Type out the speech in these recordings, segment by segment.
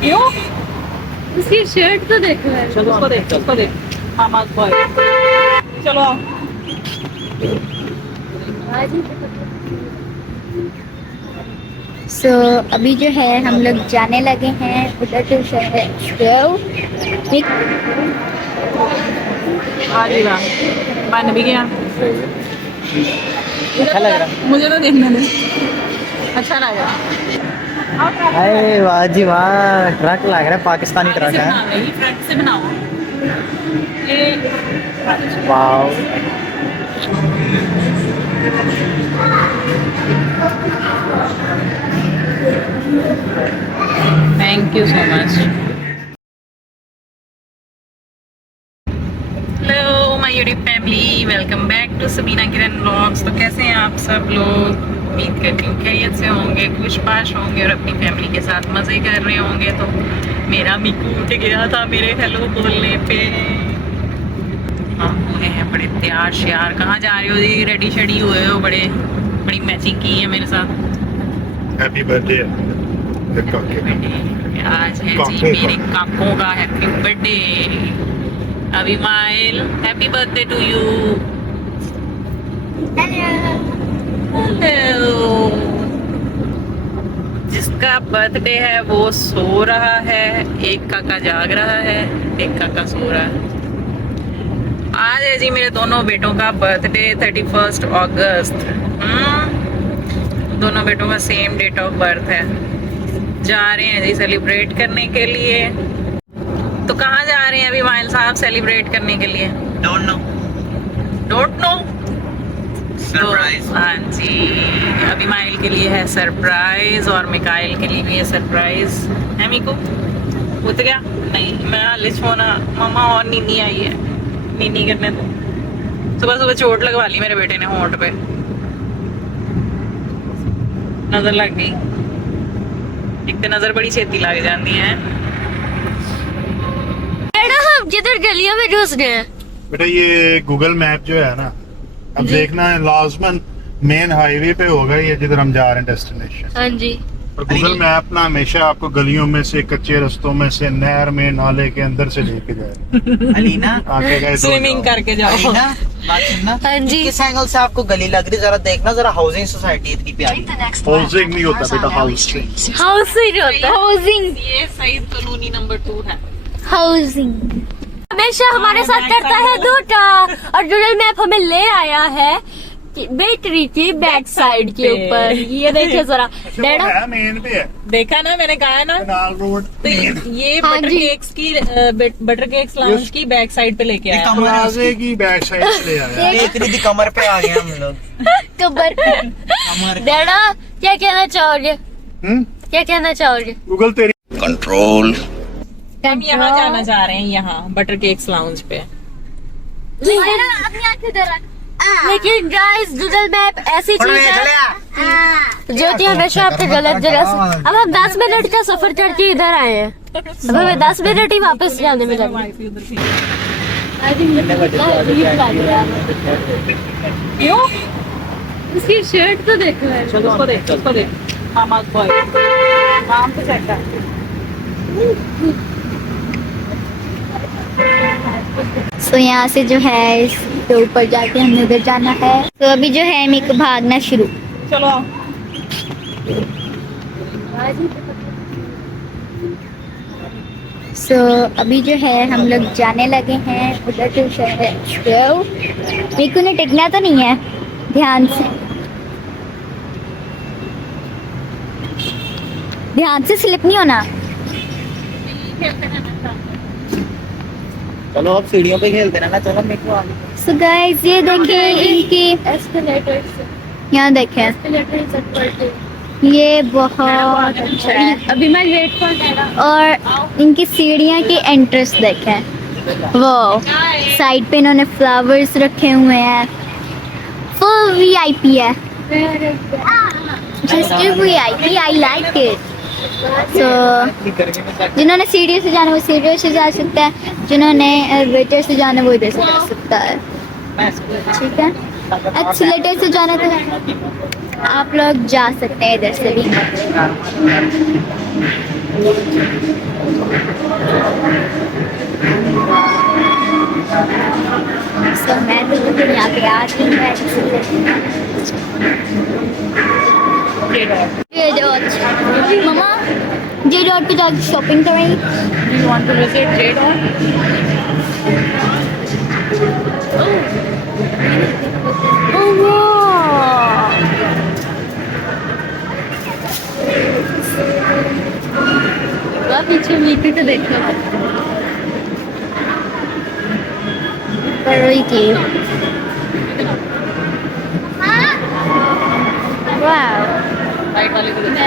क्यों? उसकी शर्ट तो देखो यार। चलो उसको देख मामा बॉय। चलो आओ। अभी जो है हम लोग जाने लगे हैं उधर जो शहर आ जी वाह, बन भी गया। अच्छा लग रहा। मुझे तो देखने दे। अच्छा लग रहा। अरे वाह जी वाह, ट्रक लग रहा है, पाकिस्तानी ट्रक है। फ्रंट से बनाओ। ये वाह, thank you so much. Hello my YouTube family, welcome back to Sabina Kiran vlogs. तो कैसे हैं आप सब लोग? उम्मीद करती हूँ खैरियत से होंगे, खुश पाश होंगे और अपनी फैमिली के साथ मज़े कर रहे होंगे। तो मेरा मिकू उठ गया था मेरे हेलो बोलने पे। हम हुए हैं बड़े तैयार श्यार। कहाँ जा रहे हो जी? रेडी शेडी हुए हो? बड़ी मैचिंग की है मेरे साथ। हैप्पी बर्थडे आज है जी मेरे काकों का हैप्पी बर्थडे। अभिमाइल, happy birthday to you. Hello. जिसका बर्थडे है वो सो रहा है, एक काका जाग रहा है, एक काका सो रहा है। आज है जी मेरे दोनों बेटों का बर्थडे 31 अगस्त। दोनों बेटों का सेम डेट ऑफ बर्थ है। जा रहे हैं जी सेलिब्रेट करने के लिए। तो कहाँ जा रहे हैं अभी माइल साहब सेलिब्रेट करने के लिए? Don't know surprise. हाँ जी, अभी माइल के लिए है सरप्राइज और मिकाइल के लिए भी है सरप्राइज। है मीको उठ गया? नहीं, मैं हाले छोना मामा और नीनी आई है। नीनी करने दो। सुबह सुबह चोट लगवा ली मेरे बेटे ने होंठ पे, नजर लग गई। एक तो नजर बड़ी छेती लग जाती है। हम जिधर गलियों में घुस गए। बेटा ये गूगल मैप जो है ना, अब देखना है लाजमन मेन हाईवे पे होगा ये जिधर हम जा रहे हैं डेस्टिनेशन। हाँ जी। और गूगल मैप ना हमेशा आपको गलियों में से, कच्चे रास्तों में से, नहर में, नाले के अंदर से लेके जाए। अलीना स्विमिंग करके जाओ। अलीना बात सुनना। हाँ जी। किस एंगल से आपको गली लग रही, जरा देखना जरा। हाउसिंग सोसाइटी इतनी प्यारी। हाउसिंग नहीं होता बेटा, हाउसिंग। हाउसिंग होता, हाउसिंग। ये सही कॉलोनी नंबर 2 है। हाउसिंग हमेशा हमारे साथ करता है धोखा। और गूगल मैप हमें ले आया है बैटरी की बैक साइड के ऊपर। ये देखिए जरा डैडा, मेन पे है। देखा ना, मैंने कहा ना। कनाल रोड तो ये हाँ बटर जी। केक्स की बटर केक्स लाउंज की बैक साइड पे लेके आया। प्लाजे की बैक साइड से ले आया। देख रही थी, कमर पे आ गए हम लोग। कबर पे। कमर डैडा क्या कहना चाहोगे? क्या कहना चाहोगे? गूगल तेरी कंट्रोल। हम यहाँ जाना चाह रहे हैं, यहाँ बटर केक्स लाउंज पे। लेकिन गाइस गूगल मैप ऐसी चीज है जो कि हमेशा आपके गलत जगह से। अब हम 10 मिनट का सफर करके इधर आए हैं, अब हमें 10 मिनट ही वापस जाने में लगे। क्यों? उसकी शर्ट तो देखो यार। चलो उसको देख मामा बॉय। नाम तो चेक कर। यहाँ से जो है इसके ऊपर जाके हमें उधर जाना है। तो अभी जो है मेरे को भागना शुरू। चलो आओ। अभी जो है हम लोग जाने लगे हैं उधर जो शहर। मेरे को टिकना तो नहीं है, ध्यान से स्लिप नहीं होना। चलो अब सीढ़ियों पे खेलते रहना। चलो मेरे को आगे। सो गाइस ये देखें इनकी एस्केलेटर्स, यहाँ देखें ये बहुत अच्छा है। अभी मैं वेट कर। और इनकी सीढ़ियाँ की एंट्रेंस देखें, वो साइड पे इन्होंने फ्लावर्स रखे हुए हैं। फुल वीआईपी है, just VIP. I like it. जिन्होंने सीढ़ियों से जाना वो सीढ़ियों से जा सकता है, जिन्होंने वेटर से जाना वो इधर से जा सकता है। ठीक है, एक्सीलेटर से जाना तो आप लोग जा सकते हैं इधर से भी। So, मैं तो फिर यहाँ पे आ गई मैं ये डॉट मम्मा जे डॉट पे जाके शॉपिंग करें। Do you want to visit J-Dot? Oh wow! वहाँ पीछे मीठी तो देखना। Very cute. Wow. White वाले को देखना।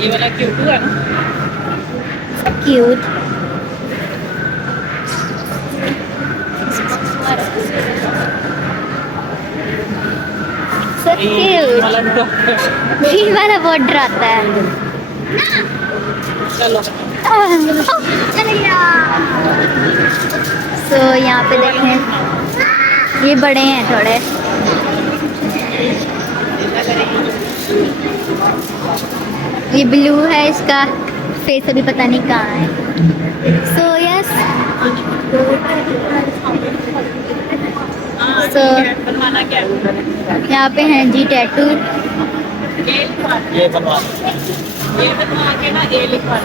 ये वाला क्यूट है ना? So cute. So cute. वाला भी तो- ये वाला बहुत डराता है। चलो So यहाँ पे देखें ये बड़े हैं थोड़े। ये ब्लू है इसका फेस अभी पता नहीं कहाँ है। So yes. So बनवाना क्या है? यहाँ पे हैं जी टैटू। ये बनवा ये बनवा के ना ए लिखवा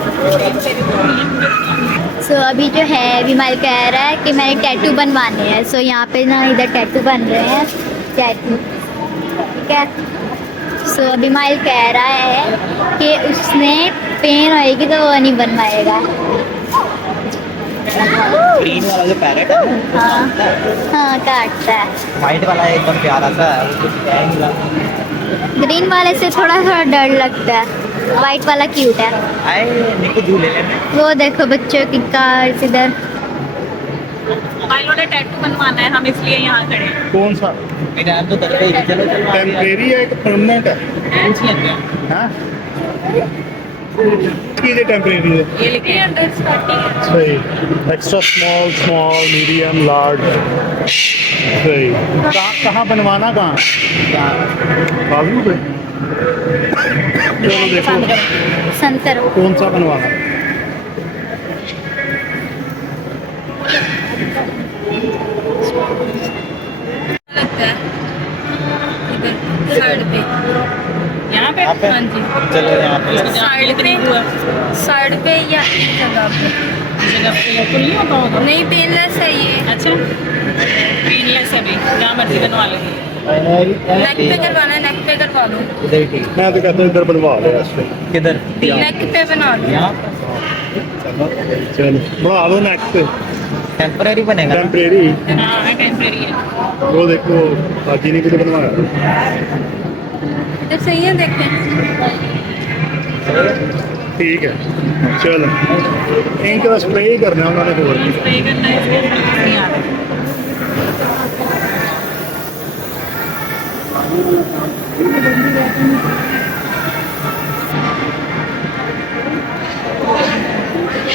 सो अभी जो है विमल कह रहा है कि मैंने टैटू बनवाने हैं। सो यहाँ पे ना इधर टैटू बन रहे हैं टैटू, ठीक है। सो विमल कह रहा है कि उसने पेन होएगी तो वो नहीं बनवाएगा। ग्रीन वाला जो पैरेट है हाँ हाँ काटता है। व्हाइट वाला एकदम प्यारा सा है, वो कुछ कह नहीं रहा। ग्रीन वाले से थोड़ा थोड़ा डर लगता है, वाइट वाला क्यूट है। आए निको झूले लेने। वो देखो बच्चों की कार इधर। माइलो ने टैटू बनवाना है, हम इसलिए यहाँ खड़े हैं। कौन सा मेरा तो करते ही चलो चलो टेम्परेरी है कि परमानेंट है? पूछ लेते हैं। हाँ ये टेम्परेरी है। ये लिखे अंडर स्टार्टिंग है। सही। Extra small small medium large. सही। कहाँ बनवाना कहाँ? बाजू पे। चलो देखो संतर कौन सा बनवाना। लगता है इधर साइड पे, यहाँ पे। यहाँ पे? हाँ जी, चलो यहाँ पे साइड पे, साइड पे या एक जगह पे। जगह पे या नहीं होता होगा। नहीं, पेनलेस है ये। अच्छा, पेनलेस है भी, जहाँ मर्जी बनवा लो। नेक पे करवाना है, नेक पे करवा लो। इधर ठीक। मैं तो कहता हूँ इधर बनवा लो ऐसे। किधर? नेक पे बना लो। यहाँ चलो बना लो नेक पे। टेम्परेरी बनेगा ना? टेम्परेरी। हाँ, टेम्परेरी है। वो देखो बाकी ने भी तो बनवाया। इधर सही है, देखते हैं। ठीक है चलो। इंक का स्प्रे ही करना उन्होंने और स्प्रे करना है, इसके नहीं आ रहा।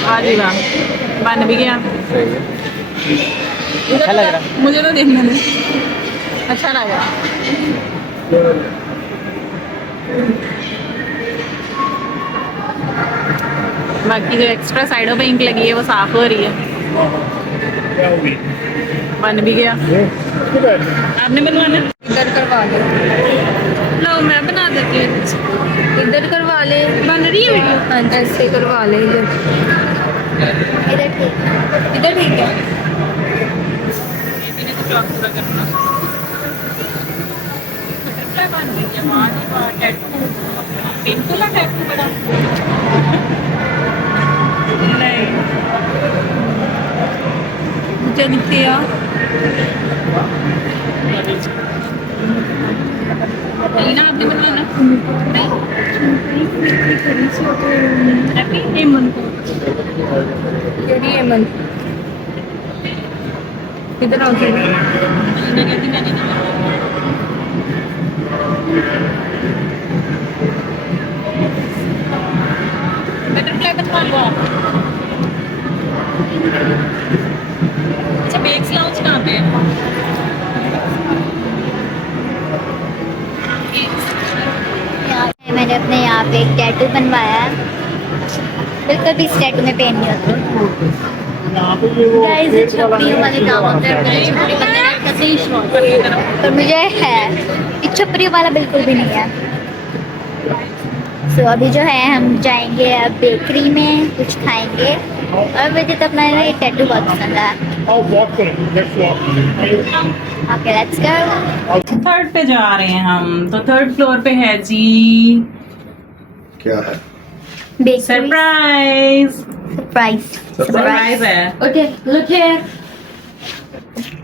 आ जी वाह, बन भी गया। सही है। अच्छा लग रहा है। मुझे तो देखने में अच्छा लग रहा। बाकी जो एक्स्ट्रा साइडों पे इंक लगी है वो साफ हो रही है। क्या होगी? बन भी गया। आपने बनवाना? इधर करवा ले। लो मैं बना देती हूँ। इधर करवा ले। बन रही है वीडियो? हाँ, ऐसे करवा ले। इधर इधर ठीक। इधर ठीक है। मैंने तो जॉब पूरा करना। क्या बन रही है? माँ की बात टैटू। पिंपल है टैटू बड़ा। नहीं। मुझे नहीं किया। लीना आपने बनवाना? नहीं। हैप्पी हेमंत को। केडी हेमंत। किधर आओ लीना कहती मैंने नहीं बनवाना। बटरफ्लाई बनवा लो आप। अच्छा बेक्स लाउंज कहाँ पे है? मैंने अपने यहाँ पे एक टैटू बनवाया है, बिल्कुल भी इस टैटू में पेन नहीं होता। गाइस ये छपरियों वाले काम होते हैं, मुझे छपरी बनने का कतई शौक है। पर मुझे है, इस छपरियों वाला बिल्कुल भी नहीं है। सो अभी जो है हम जाएंगे अब बेकरी में, कुछ खाएंगे। और मुझे तो अपना ये टैटू बहुत पसंद है। Okay let's go. थर्ड पे जा रहे हैं हम, तो थर्ड फ्लोर पे है जी क्या है? Bakery surprise. सरप्राइज है। Okay look here.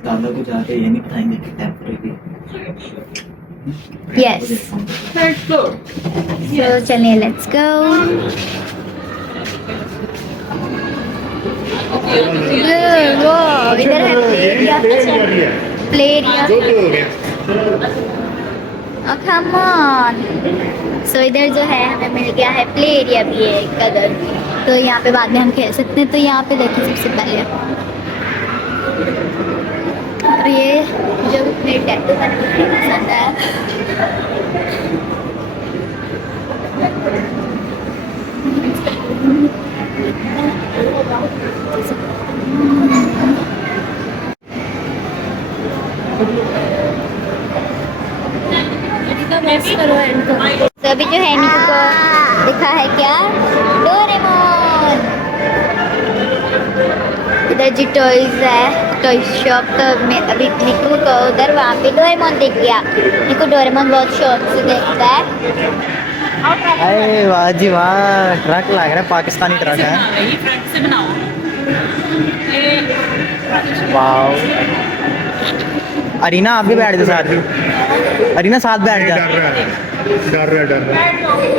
दादा को जाके ये नहीं बताएंगे कि temporary yes. Third floor. So चलिए लेट्स गो। वो इधर है play area. Come on. So इधर जो है हमें मिल गया है प्ले एरिया भी है कदर, तो यहाँ पे बाद में हम खेल सकते हैं। तो यहाँ पे देखिए सबसे पहले और ये जो मेरे टैटू का मुझे पसंद है। तो अभी जो है निकू को दिखा है क्या, डोरेमोन। इधर जी टॉयज है, टॉय शॉप। तो मैं अभी निकू को उधर वहाँ पे डोरेमोन दिख गया। निकू डोरेमोन बहुत शौक से देखता है। अरे वाह जी वाह, ट्रक लग रहा है, पाकिस्तानी ट्रक है। ये ट्रक से बनाओ। वाह। अरीना आप भी बैठ जाओ साथ में। अरीना साथ बैठ जा। डर रहा है।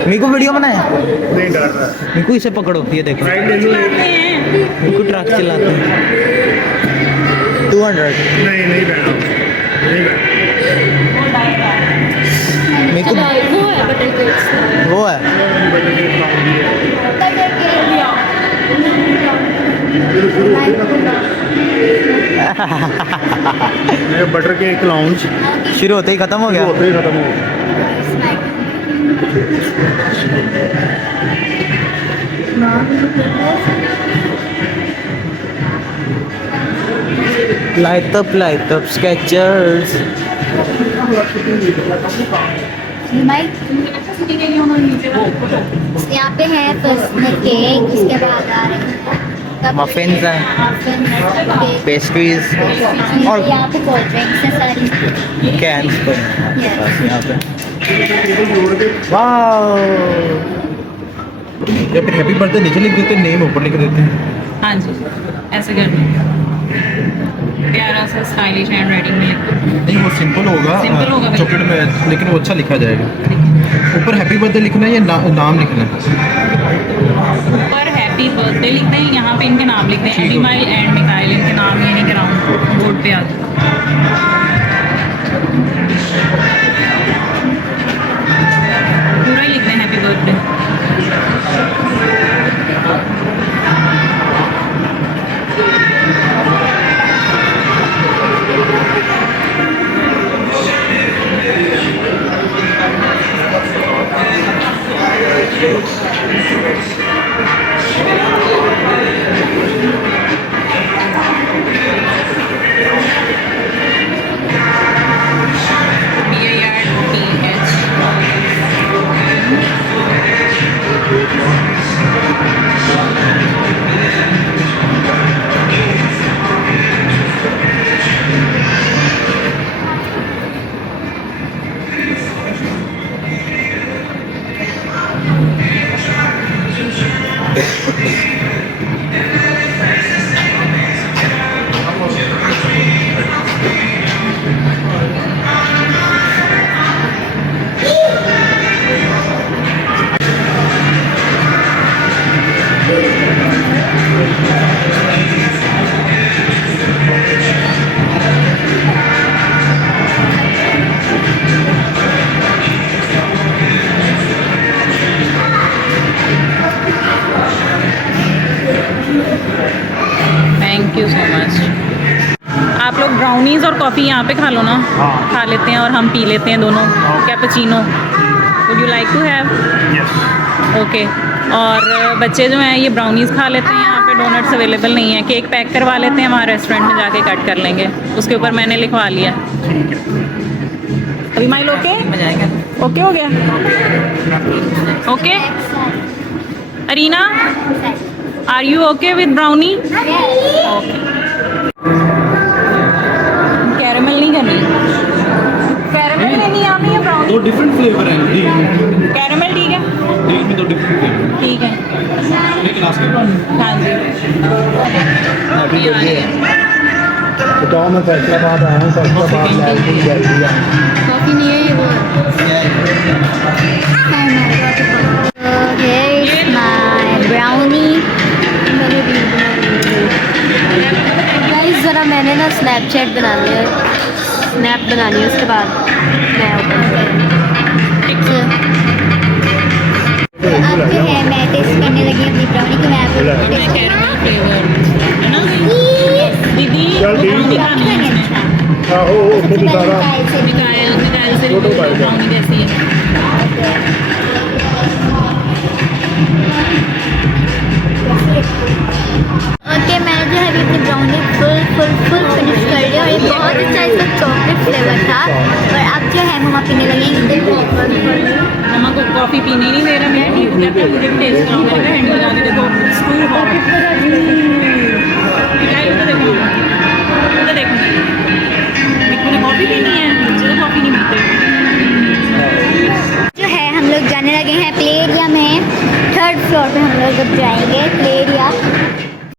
मीकू वीडियो बनाया। नहीं डर रहा है। मीकू इसे पकड़ो, ये देखो राइट ले लो। मीकू ट्रक चलाते हैं। 200। नहीं नहीं बैठो, नहीं बैठो। मीकू वो है बटरफिश। वो है। ये बटर केक लाउंज शुरू होते ही खत्म हो गया। होते ही खत्म हो गया। Light up Skechers. यहाँ पे है पर्सनल केक, इसके बाद आ रहे हैं मफिन्स हैं, पेस्ट्रीज और यहाँ पे कोल्ड ड्रिंक्स है सारी। कैंस पर यहाँ पे। वाह। या फिर हैप्पी बर्थडे नीचे लिख देते, नेम ऊपर लिख देते हैं। हाँ जी ऐसे करना प्यारा सा स्टाइलिश हैंड राइटिंग में लिख दो। नहीं वो सिंपल होगा, सिंपल होगा बिल्कुल। चॉकलेट में, लेकिन वो अच्छा लिखा जाएगा। ऊपर हैप्पी बर्थडे लिखना है या नाम लिखना है? ऊपर हैप्पी बर्थडे लिखते हैं, यहाँ पे इनके नाम लिखते हैं, एबिमाइल एंड मिकाइल, इनके नाम ये नहीं कराऊँ बोर्ड पे आ जाए। पूरा ही लिखते हैं हैप्पी बर्थडे। आप लोग ब्राउनीज और कॉफ़ी यहाँ पे खा लो ना, हाँ। खा लेते हैं और हम पी लेते हैं दोनों cappuccino. Would you like to have? Yes. Okay. और बच्चे जो हैं ये ब्राउनीज खा लेते हैं, यहाँ पे डोनट्स अवेलेबल नहीं है। केक पैक करवा लेते हैं, वहाँ रेस्टोरेंट में जाके कट कर लेंगे, उसके ऊपर मैंने लिखवा लिया। अभी माइल ओके ओके हो गया? Okay Arina, are you okay with brownie? Okay. Caramel नहीं करनी, कैरेमल लेनी है आपने या ब्राउनी? दो डिफरेंट फ्लेवर हैं डी कैरेमल ठीक है, डी में दो डिफरेंट फ्लेवर ठीक है। एक लास्ट में हाँ जी अभी आ रही है। बताओ, मैं फैसलाबाद आया हूँ, फैसलाबाद लालपुर गैलरी आया हूँ। कॉफी नहीं है ये वो here is my brownie। Guys जरा मैंने ना स्नैपचैट बना लिया, स्नैप बनानी है, उसके बाद मैं ओपन करूँगी। अब जो है मैं टेस्ट करने लगी अपनी ब्राउनी को। मैं आपको मैं कैरेमल फ्लेवर है ना दीदी, चल ठीक ब्राउनी है। खानी है इसमें। आहो, उसको भी सारा निकाल से ब्राउनी जैसी है। ओके, मैंने जो है अभी अपनी ब्राउनी फुल फिनिश कर लिया और ये बहुत अच्छा इसका चॉकलेट फ्लेवर था। और अब जो है मम्मा पीने लगेंगे। मम्मा को कॉफ़ी पीने नहीं दे रहा, मैं ठीक हो गया था, मुझे टेस्ट कराऊंगा, हैंड लगा के देखो स्कूल